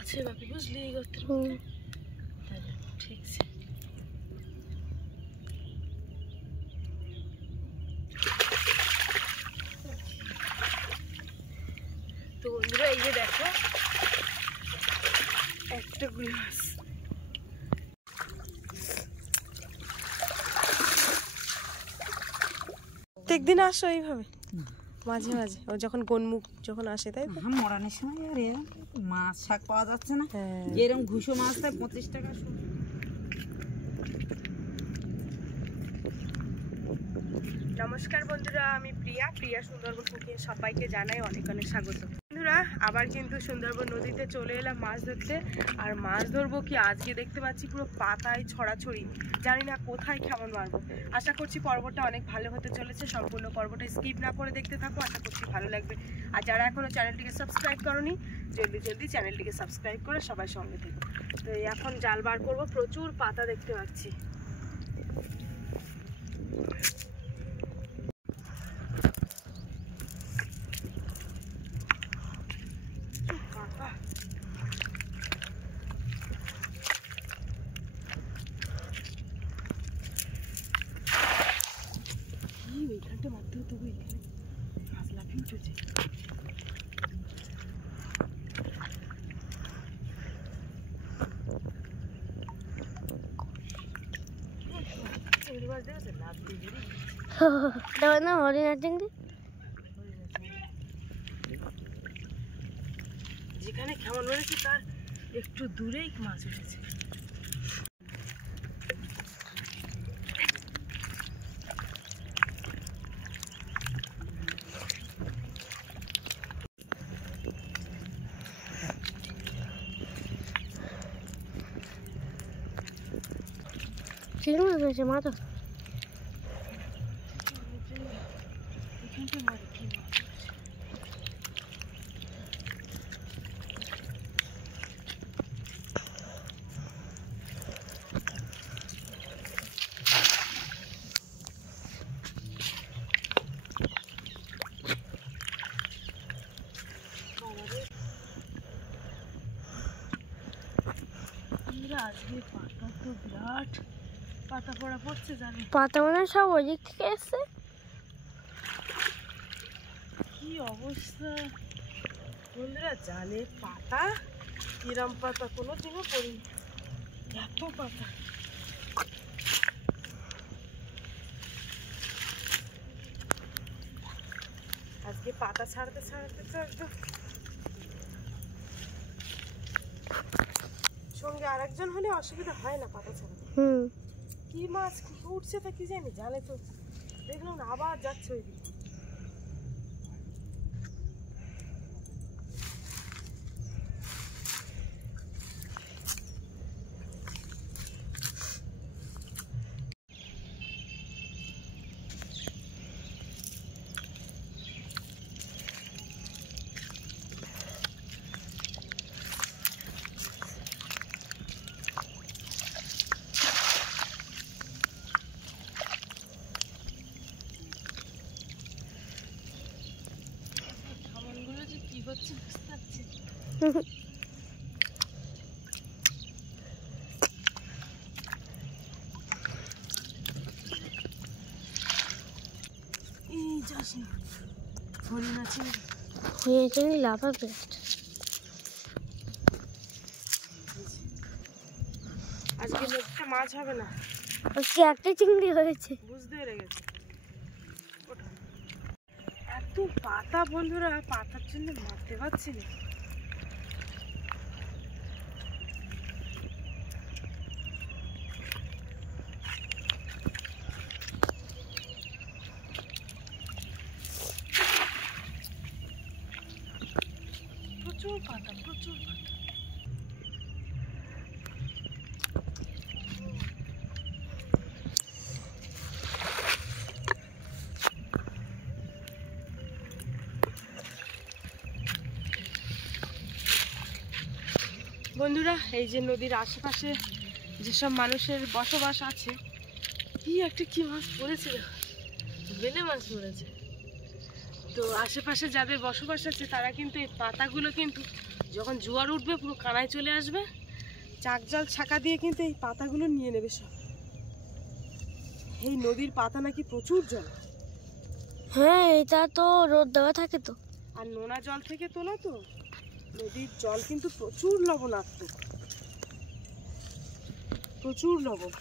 আছে বাকি বুঝলি এই গর্তের ঠিক আছে। তো বন্ধুরা এই যে দেখো একটা গুলি মাছ। প্রত্যেকদিন আসো এইভাবে মাঝে মাঝে ও যখন গোনমুখ যখন আসে তাই তো মরানোর সময় আর মাছ শাক পাওয়া যাচ্ছে না। এরকম ঘুষো মাছ তাই 25 টাকা। নমস্কার বন্ধুরা, আমি প্রিয়া সুন্দরবন কুকিং সবাইকে জানাই অনেক অনেক স্বাগত। বন্ধুরা আবার কিন্তু সুন্দরবন নদীতে চলে এলাম মাছ ধরতে। আর মাছ ধরবো কি আজকে দেখতে পাচ্ছি পুরো পাতায় ছড়াছড়ি, জানি না কোথায় কেমন মারবো। আশা করছি পর্বটা অনেক ভালো হতে চলেছে, সম্পূর্ণ পর্বটা স্কিপ না করে দেখতে থাকো, আশা করছি ভালো লাগবে। আর যারা এখনো চ্যানেলটিকে সাবস্ক্রাইব করোনি জলদি চ্যানেলটিকে সাবস্ক্রাইব করে সবাই সঙ্গে থেকো। তো এখন জাল বার করবো, প্রচুর পাতা দেখতে পাচ্ছি। ওইখানটা মারতে হতো, ওইখানে মাছ লাফিয়ে উঠেছে। যেখানে কেমন মেরেছে তার একটু দূরেই মাছ উঠেছে। মাছ আজকে পাতা তো বিরাট পাতা পড়া পড়ছে, জানি পাতা মানে সব ওই দিক থেকে এসছে। কি অবস্থা বন্ধুরা, জালে পাতা কিরম পাতা কোনোদিনও পড়িনি, এত পাতা। আজকে পাতা ছাড়তে তো একদম। সঙ্গে আরেকজন হলে অসুবিধা হয় না পাতা ছাড়াতে। কি মাছ উঠছে তা কি জানি, জানে তো দেখলাম না আবার যাচ্ছে ওই দিকে। হচ্ছে বুঝতে পারছি। এই যাস না, হরিণ আছে, হয়েছে লাভা বিরাট। আজকে নদীতে মাছ হবে না, আজকে একটা চিংড়ি হয়েছে, বুঝতে পেরে গেছে। এত পাতা বন্ধুরা, পাতার জন্য মারতে পারছি না। প্রচুর পাতা, প্রচুর পাতা। বন্ধুরা এই যে নদীর আশেপাশে যেসব মানুষের বসবাস আছে, কি একটা কি মাছ পড়েছে, বেলে মাছ পড়েছে। তো তো আশেপাশে যাদের বসবাস আছে তারা কিন্তু এই পাতাগুলো কিন্তু যখন জোয়ার উঠবে পুরো কানায় চলে আসবে, চাকজাল ছাকা দিয়ে কিন্তু এই পাতাগুলো নিয়ে নেবে সব। এই নদীর পাতা নাকি প্রচুর জল। হ্যাঁ, এটা তো রোদ দেওয়া থাকে তো। আর নোনা জল থেকে তোলা তো, নদীর জল কিন্তু প্রচুর লবণাক্ত, প্রচুর লবণ।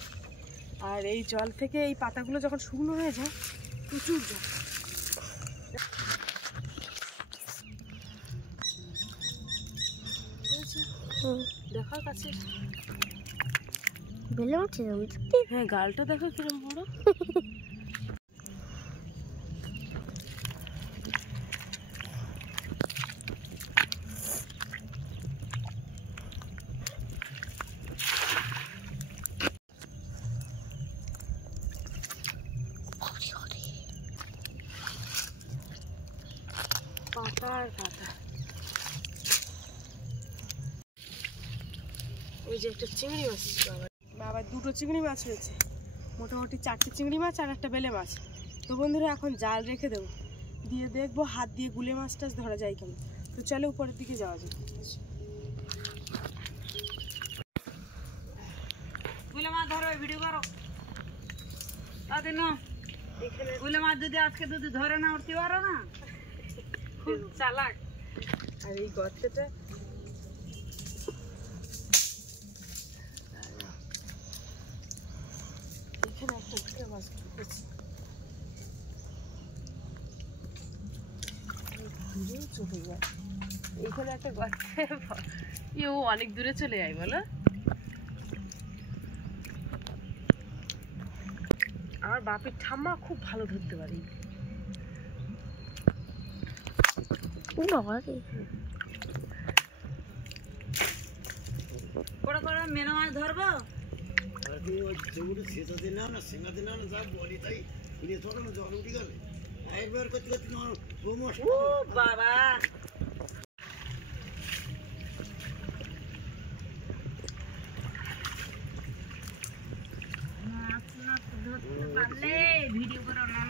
আর এই জল থেকে এই পাতাগুলো যখন শুকনো হয়ে যায় প্রচুর জল। দেখার কাছে বেলে উঠছে যাবে। হ্যাঁ, গালটা দেখো কিরম বড়। পাতার পাতা। ওই যে একটা চিংড়ি মাছ, বাবা দুটো চিংড়ি মাছ হয়েছে, মোটামুটি 4টে চিংড়ি মাছ আর একটা বেলে মাছ। তো বন্ধুরা এখন জাল রেখে দেবো, দিয়ে দেখবো হাত দিয়ে গুলে মাছ টাছ ধরা যায় কেন। তো চলো উপরের দিকে যাওয়া যায়। গুলে মাছ ধরো, ভিডিও করো। এখানে গুলে মাছ যদি আজকে যদি ধরে না উঠতে পারো না, খুব চালাক। আর এই গর্তটা এখানে একটা গুলে মাছ ঢুকেছে, দূরে চলে যায়। এইখানে একটা গর্তে ও অনেক দূরে চলে যায় বলো। আমার বাপের ঠাম্মা খুব ভালো ধরতে পারে। মেনো মাছ ধরবো। বাবা পারলে ভিডিও করো না।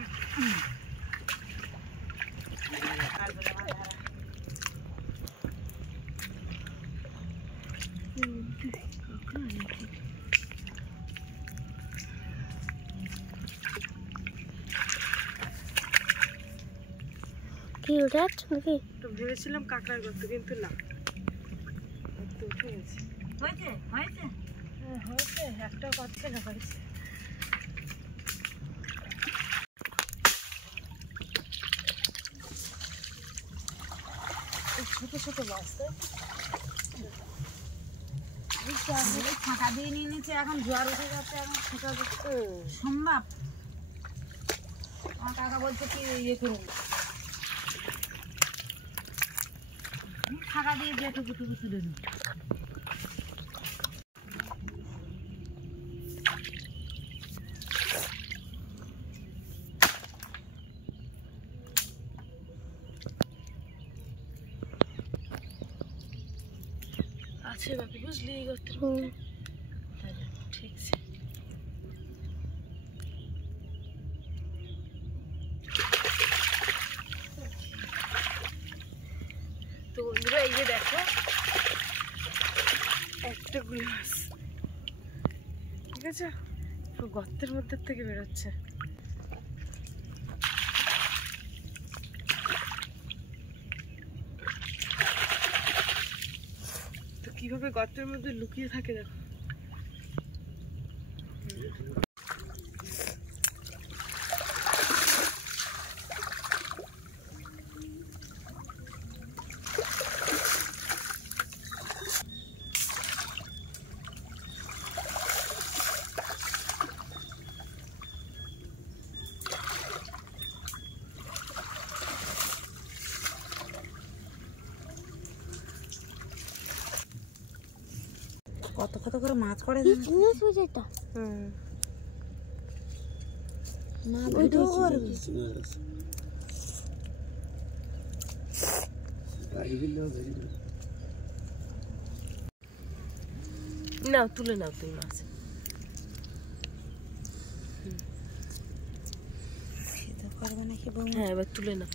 কি ওটা নাকি? তো ভেবেছিলাম কাঁকড়ার গর্ত, কিন্তু না, গর্ত উঠে গেছে। হয়েছে হয়েছে হ্যাঁ হয়েছে, একটাও পাচ্ছে না, হয়েছে। ছোট ছোট মাছ ফাঁকা দিয়ে নিয়ে নিচ্ছে, এখন জোয়ার উঠে যাচ্ছে, এখন ফাঁকা দিচ্ছে সম্ভব। আমার কাকা বলছে কি ইয়ে করুন, ফাঁকা দিয়ে যেটুকু টুকু তুলে নিই। আছে বাকি, বুঝলি এই গর্তের ঠিক আছে। তো বন্ধুরা এই যে দেখো একটা গুলি মাছ, ঠিক আছে, পুরো গর্তের মধ্যে থেকে বেরোচ্ছে। তো কিভাবে গর্তের মধ্যে লুকিয়ে থাকে দেখো। কত কত করে মাছ করে কি চিংড়ি হয়েছে এটা? মা ভিডিও করবে। নাও তুলে নাও তুমি মাছ। করবে নাকি বউ? হ্যাঁ এবার তুলে নাও।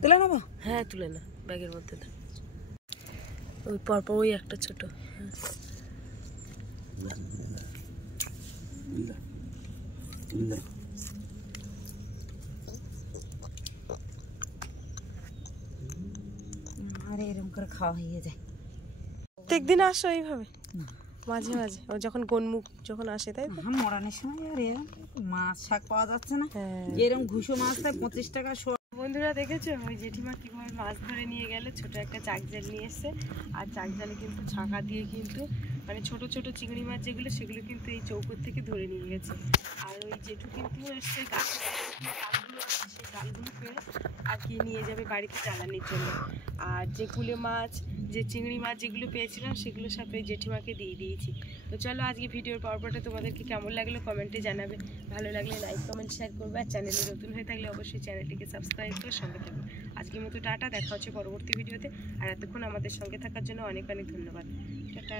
তুলে নেবো? হ্যাঁ তুলে না, ব্যাগের মধ্যে দাও। ওই পরপর ওই একটা ছোট। আরে এরকম করে খাওয়া হয়ে যায়। প্রত্যেকদিন আসো এইভাবে? মাঝে মাঝে ও যখন গোনমুখ যখন আসে, তাই তো? মরানোর সময় আর এরকম মাছ শাক পাওয়া যাচ্ছে না। হ্যাঁ। যেরকম ঘুষো মাছ তাই 25 টাকা। বন্ধুরা দেখেছো ওই জেঠিমা কিভাবে মাছ ধরে নিয়ে গেল? ছোট একটা চাকজাল নিয়ে এসছে, আর চাকজালে কিন্তু ছাঁকা দিয়ে কিন্তু মানে ছোট ছোট চিংড়ি মাছ যেগুলো সেগুলো কিন্তু এই চৌকোর থেকে ধরে নিয়ে গেছে। আর ওই জেঠু কিন্তু এসছে গাছের ডালগুলো আছে, সেই ডালগুলো পেয়ে আর কি নিয়ে যাবে বাড়িতে জ্বালানির জন্য। আর যে কুলে মাছ, যে চিংড়ি মাছ যেগুলো পেয়েছিলাম সেগুলো সব ওই জেঠিমাকে দিয়ে দিয়েছি। তো চলো আজকে ভিডিওর পর্বটা তোমাদেরকে কেমন লাগলো কমেন্টে জানাবে। ভালো লাগলে লাইক কমেন্ট শেয়ার করবে, আর চ্যানেলে নতুন হয়ে থাকলে অবশ্যই চ্যানেলটিকে সাবস্ক্রাইব করে সঙ্গে থাকবে। আজকের মতো টাটা, দেখা হচ্ছে পরবর্তী ভিডিওতে। আর এতক্ষণ আমাদের সঙ্গে থাকার জন্য অনেক অনেক ধন্যবাদ। টাটা।